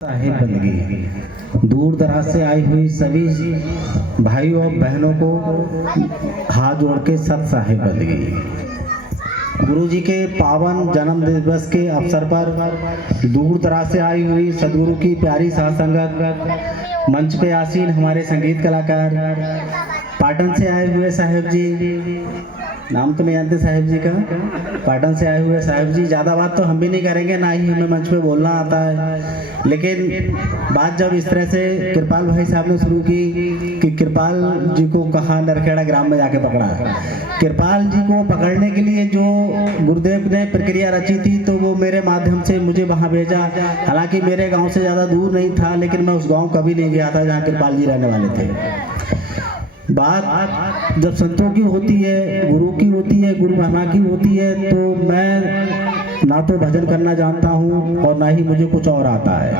साहेब बंदगी दूर दराज से आई हुई सभी भाइयों और बहनों को हाथ जोड़ के सत साहेब बंदगी। गुरु जी के पावन जन्म दिवस के अवसर पर दूर दराज से आई हुई सदगुरु की प्यारी साथ संगत, मंच पे आसीन हमारे संगीत कलाकार, पाटन से आए हुए साहेब जी, नाम तो नहीं जानते साहेब जी का, पाटन से आए हुए साहेब जी। ज़्यादा बात तो हम भी नहीं करेंगे, ना ही हमें मंच पे बोलना आता है, लेकिन बात जब इस तरह से कृपाल भाई साहब ने शुरू की कि कृपाल जी को कहाँ नरखेड़ा ग्राम में जाके पकड़ा। कृपाल जी को पकड़ने के लिए जो गुरुदेव ने प्रक्रिया रची थी तो वो मेरे माध्यम से मुझे वहाँ भेजा। हालांकि मेरे गाँव से ज़्यादा दूर नहीं था, लेकिन मैं उस गाँव कभी नहीं गया था जहाँ कृपाल जी रहने वाले थे। बात जब संतों की होती है, गुरु की होती है, गुरु महिमा की होती है, तो मैं ना तो भजन करना जानता हूँ और ना ही मुझे कुछ और आता है।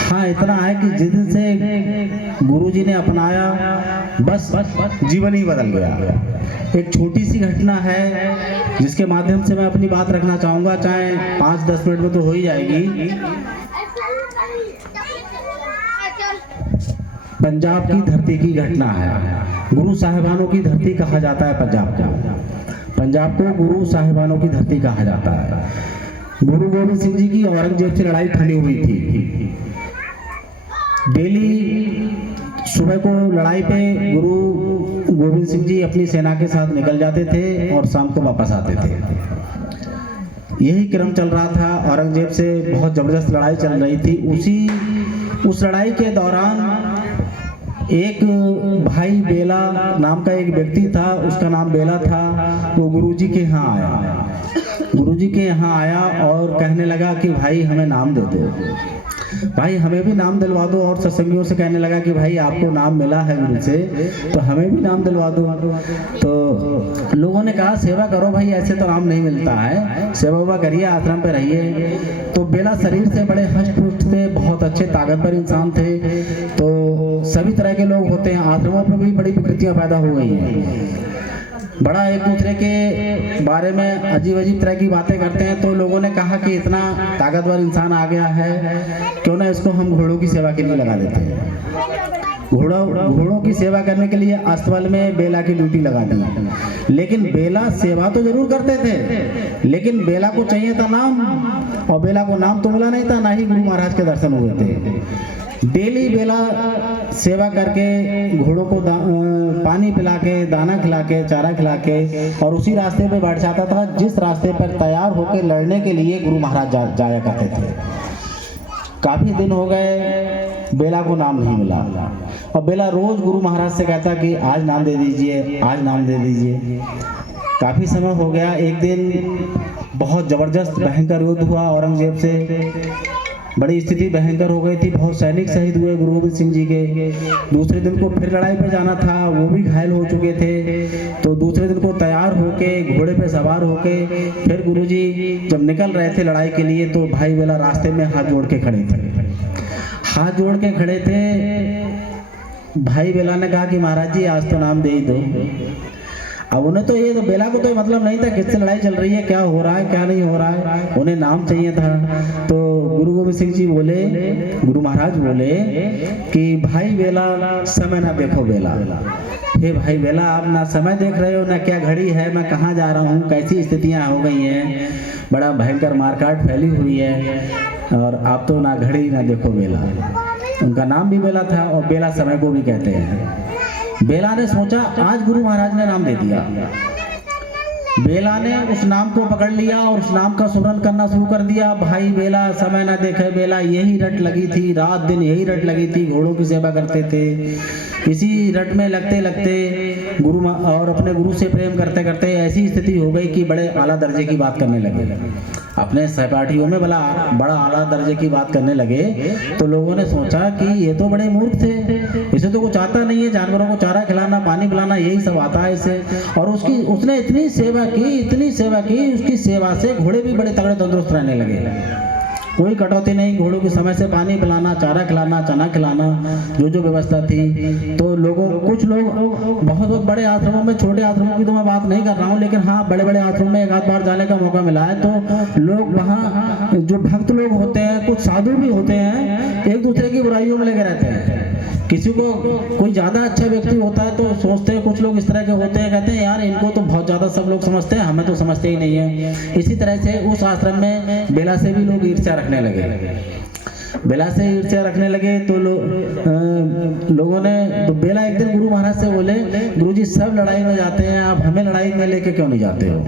हाँ, इतना है कि जिस दिन से गुरु जी ने अपनाया बस जीवन ही बदल गया। एक छोटी सी घटना है जिसके माध्यम से मैं अपनी बात रखना चाहूँगा, चाहे 5-10 मिनट में तो हो ही जाएगी। पंजाब की धरती की घटना है। गुरु साहिबानों की धरती कहा जाता है पंजाब को। पंजाब को गुरु साहिबानों की धरती कहा जाता है। गुरु गोविंद सिंह जी की औरंगजेब से लड़ाई ठनी हुई थी। डेली सुबह को लड़ाई पे गुरु गोविंद सिंह जी अपनी सेना के साथ निकल जाते थे और शाम को वापस आते थे। यही क्रम चल रहा था। औरंगजेब से बहुत जबरदस्त लड़ाई चल रही थी। उस लड़ाई के दौरान एक भाई बेला नाम का एक व्यक्ति था, उसका नाम बेला था। वो गुरुजी के यहाँ आया। गुरुजी के यहाँ आया और कहने लगा कि भाई हमें नाम दे दो, भाई हमें भी नाम दिलवा दो। और सत्संगियों से कहने लगा कि भाई आपको नाम मिला है गुरु से, तो हमें भी नाम दिलवा दो। तो लोगों ने कहा सेवा करो भाई, ऐसे तो नाम नहीं मिलता है, सेवा वेवा करिए, आश्रम पे रहिए। तो बेला शरीर से बड़े हष्ट पुष्ट थे, बहुत अच्छे ताकतवर इंसान थे। तो सभी तरह के लोग होते हैं, आश्रमों पर भी बड़ी विकृतियां पैदा हो गई हैं। बड़ा एक दूसरे के बारे में अजीब अजीब तरह की बातें करते हैं। तो लोगों ने कहा कि इतना ताकतवर इंसान आ गया है, क्यों ना इसको हम घोड़ों की सेवा के लिए लगा देते हैं। घोड़ों की सेवा करने के लिए अस्तबल में बेला की ड्यूटी लगा दी। लेकिन बेला सेवा तो जरूर करते थे, लेकिन बेला को चाहिए था नाम, और बेला को नाम तो मिला नहीं था, ना ही गुरु महाराज के दर्शन हुए थे। डेली बेला सेवा करके घोड़ों को पानी पिला के, दाना खिला के, चारा खिला के, और उसी रास्ते पे बैठ जाता था जिस रास्ते पर तैयार होकर लड़ने के लिए गुरु महाराज जाया करते थे। काफी दिन हो गए, बेला को नाम नहीं मिला, और बेला रोज गुरु महाराज से कहता कि आज नाम दे दीजिए, आज नाम दे दीजिए। काफी समय हो गया। एक दिन बहुत जबरदस्त भयंकर युद्ध हुआ औरंगजेब से। बड़ी स्थिति भयंकर हो गई थी, बहुत सैनिक शहीद हुए गुरु गोविंद सिंह जी के। दूसरे दिन को फिर लड़ाई पे जाना था, वो भी घायल हो चुके थे। तो दूसरे दिन को तैयार होके, घोड़े पे सवार होके फिर गुरुजी जब निकल रहे थे लड़ाई के लिए, तो भाई बेला रास्ते में हाथ जोड़ के खड़े थे। हाथ जोड़ के खड़े थे। भाई बेला ने कहा कि महाराज जी आज तो नाम दे ही दो। अब उन्हें तो ये बेला को तो मतलब नहीं था किससे लड़ाई चल रही है, क्या हो रहा है क्या नहीं हो रहा है, उन्हें नाम चाहिए था। तो गुरु गोविंद सिंह जी बोले, गुरु महाराज बोले कि भाई बेला समय ना देखो बेला। हे भाई बेला, आप ना समय देख रहे हो, ना क्या घड़ी है, मैं कहाँ जा रहा हूँ, कैसी स्थितियाँ हो गई हैं, बड़ा भयंकर मारकाट फैली हुई है, और आप तो ना घड़ी ना देखो बेला। उनका नाम भी बेला था और बेला समय को भी कहते हैं। बेला ने सोचा आज गुरु महाराज ने नाम दे दिया। बेला ने उस नाम को पकड़ लिया और उस नाम का सुमरन करना शुरू कर दिया। भाई बेला समय ना देखे बेला, यही रट लगी थी, रात दिन यही रट लगी थी। घोड़ों की सेवा करते थे, इसी रट में लगते लगते गुरु और अपने गुरु से प्रेम करते करते ऐसी स्थिति हो गई कि बड़े आला दर्जे की बात करने लगे। अपने सहपाठियों में बड़ा आला दर्जे की बात करने लगे। तो लोगों ने सोचा कि ये तो बड़े मूर्ख थे, इसे तो कुछ आता नहीं है, जानवरों को चारा खिलाना, पानी पिलाना, यही सब आता है इसे। और उसने इतनी सेवा की, उसकी सेवा से घोड़े भी बड़े तगड़े तंदुरुस्त रहने लगे। कोई कटौती नहीं, घोड़ों के समय से पानी पिलाना, चारा खिलाना, चना खिलाना, जो व्यवस्था थी। तो लोगों कुछ लोग बहुत बहुत बड़े आश्रमों में, छोटे आश्रमों की तो मैं बात नहीं कर रहा हूँ, लेकिन हाँ बड़े बड़े आश्रमों में एक आध बार जाने का मौका मिला है, तो लोग वहाँ जो भक्त लोग होते हैं, कुछ साधु भी होते हैं, एक दूसरे की बुराइयों में लगे रहते हैं। किसी को कोई ज्यादा अच्छा व्यक्ति होता है तो सोचते हैं, कुछ लोग इस तरह के होते हैं, कहते हैं यार इनको तो बहुत ज्यादा सब लोग समझते हैं, हमें तो समझते ही नहीं है। इसी तरह से उस आश्रम में बेला से भी लोग ईर्ष्या रखने लगे। बेला से ईर्ष्या रखने लगे तो लोगों ने तो बेला एक दिन गुरु महाराज से बोले, गुरुजी सब लड़ाई में जाते हैं, आप हमें लड़ाई में लेके क्यों नहीं जाते हो?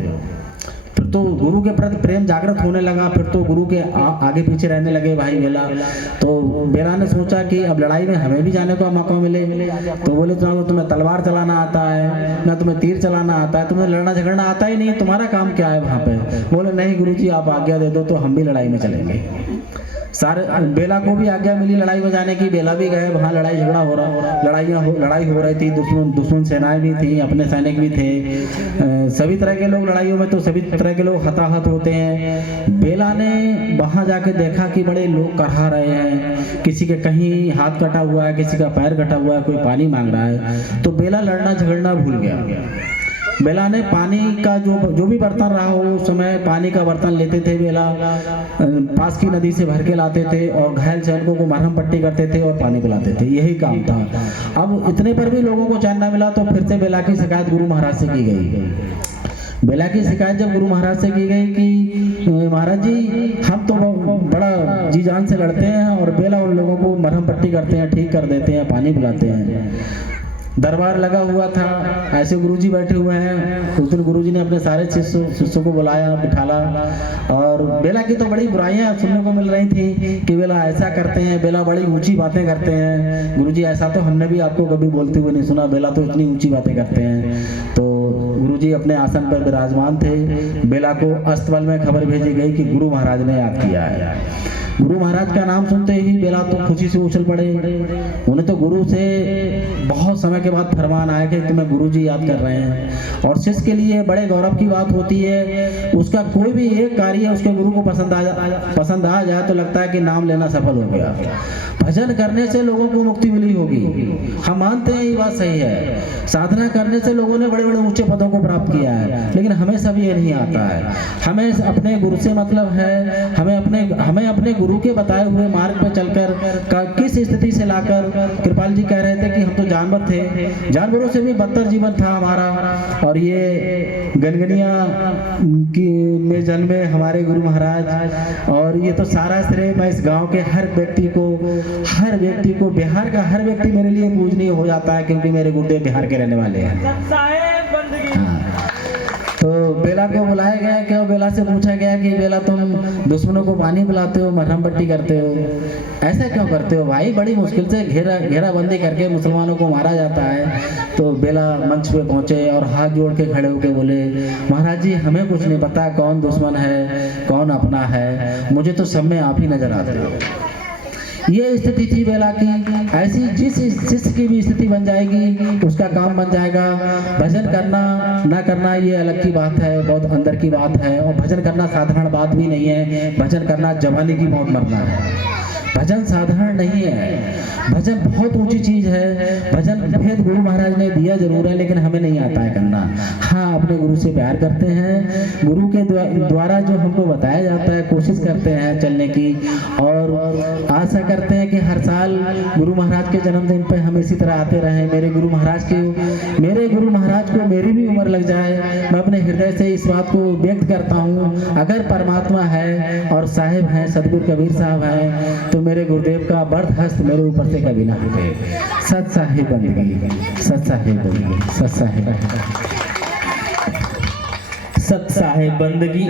फिर तो गुरु के प्रति प्रेम जागृत होने लगा, फिर तो गुरु के आगे पीछे रहने लगे भाई बेला। तो बेला ने सोचा कि अब लड़ाई में हमें भी जाने का मौका मिले। तो बोले तुम्हें तलवार चलाना आता है ना, तुम्हें तीर चलाना आता है, तुम्हें लड़ना झगड़ना आता ही नहीं, तुम्हारा काम क्या है वहाँ पे? बोले नहीं गुरुजी आप आज्ञा दे दो तो हम भी लड़ाई में चलेंगे। सारे बेला को भी आज्ञा मिली लड़ाई में जाने की, बेला भी गए, वहाँ लड़ाई झगड़ा हो रहा, लड़ाई हो रही थी, दुश्मन सेनाएं भी थी, अपने सैनिक भी थे, सभी तरह के लोग लड़ाइयों में, तो सभी तरह के लोग हताहत होते हैं। बेला ने वहाँ जाके देखा कि बड़े लोग करहा रहे हैं, किसी के कहीं हाथ कटा हुआ है, किसी का पैर कटा हुआ है, कोई पानी मांग रहा है। तो बेला लड़ना झगड़ना भूल गया। बेला ने पानी का जो भी बर्तन रहा हो, उस समय पानी का बर्तन लेते थे बेला, पास की नदी से भर के लाते थे और घायल सैनिकों को मरहम पट्टी करते थे और पानी पिलाते थे, यही काम था। अब इतने पर भी लोगों को चैन न मिला तो फिर से बेला की शिकायत गुरु महाराज से की गई। बेला की शिकायत जब गुरु महाराज से की गई कि महाराज जी हम तो बड़ा जी जान से लड़ते हैं और बेला उन लोगों को मरहम पट्टी करते हैं, ठीक कर देते हैं, पानी पिलाते हैं। दरबार लगा हुआ था, ऐसे गुरुजी बैठे हुए हैं। उस दिन गुरुजी ने अपने सारे शिष्यों को बुलाया, बिठाला, और बेला की तो बड़ी बुराइयां सुनने को मिल रही थी कि बेला ऐसा करते हैं, बेला बड़ी ऊंची बातें करते हैं। गुरुजी ऐसा तो हमने भी आपको कभी बोलते हुए नहीं सुना, बेला तो इतनी ऊंची बातें करते हैं। तो गुरुजी अपने आसन पर विराजमान थे। बेला को अस्तबल में खबर भेजी गई कि गुरु महाराज ने याद किया है। गुरु महाराज का नाम सुनते ही बेला तो खुशी से उछल पड़े। उन्हें तो गुरु से बहुत समय के बाद फरमान आया कि तुम्हें गुरुजी याद कर रहे हैं, और शिष्य के लिए बड़े गौरव की बात होती है। उसका कोई भी एक कार्य उसके गुरु को पसंद आ जाए तो लगता है कि नाम लेना सफल हो गया। भजन करने से लोगों को मुक्ति मिली होगी, हम मानते हैं ये बात सही है। साधना करने से लोगों ने बड़े बड़े ऊंचे पदों को प्राप्त किया है, लेकिन हमें सब ये नहीं आता है। हमें अपने गुरु से मतलब है, हमें अपने गुरु के बताए हुए मार्ग पर चलकर किस स्थिति से लाकर, कृपाल जी कह रहे थे कि हम तो जानवर थे, जानवरों से भी बदतर जीवन था हमारा, और ये गनगनिया में जन्मे हमारे गुरु महाराज। और ये तो सारा श्रेय मैं इस गांव के हर व्यक्ति को, बिहार का हर व्यक्ति मेरे लिए पूजनीय हो जाता है, क्योंकि मेरे गुरुदेव बिहार के रहने वाले हैं। तो बेला को बुलाया गया कि बेला से पूछा गया कि बेला तुम दुश्मनों को पानी पिलाते हो, मरहम पट्टी करते हो, ऐसा क्यों करते हो भाई? बड़ी मुश्किल से घेराबंदी करके मुसलमानों को मारा जाता है। तो बेला मंच पे पहुंचे और हाथ जोड़ के खड़े होके बोले, महाराज जी हमें कुछ नहीं पता कौन दुश्मन है कौन अपना है, मुझे तो सब में आप ही नजर आते हो। ये स्थिति थी बेला की। ऐसी जिस शिष्य की भी स्थिति बन जाएगी उसका काम बन जाएगा। भजन करना ना करना ये अलग की बात है, बहुत अंदर की बात है, और भजन करना साधारण बात भी नहीं है। भजन करना जवानी की मौत मरना है। भजन साधारण नहीं है, भजन बहुत ऊंची चीज है। भजन भेद गुरु महाराज ने दिया जरूर है, लेकिन हमें नहीं आता है करना। हाँ, अपने गुरु से प्यार करते हैं, गुरु के द्वारा जो हमको बताया जाता है कोशिश करते हैं चलने की, और आशा करते हैं कि हर साल गुरु महाराज के जन्मदिन पे हम इसी तरह आते रहें। मेरे गुरु महाराज को मेरी भी उम्र लग जाए, मैं अपने हृदय से इस बात को व्यक्त करता हूँ। अगर परमात्मा है और साहिब हैं, सदगुरु कबीर साहब हैं, तो मेरे गुरुदेव का बर्थ हस्त मेरे ऊपर से कभी ना हटे। सत साहिब बंदगी, सत साहिब बंदगी, सत साहिब बंदगी।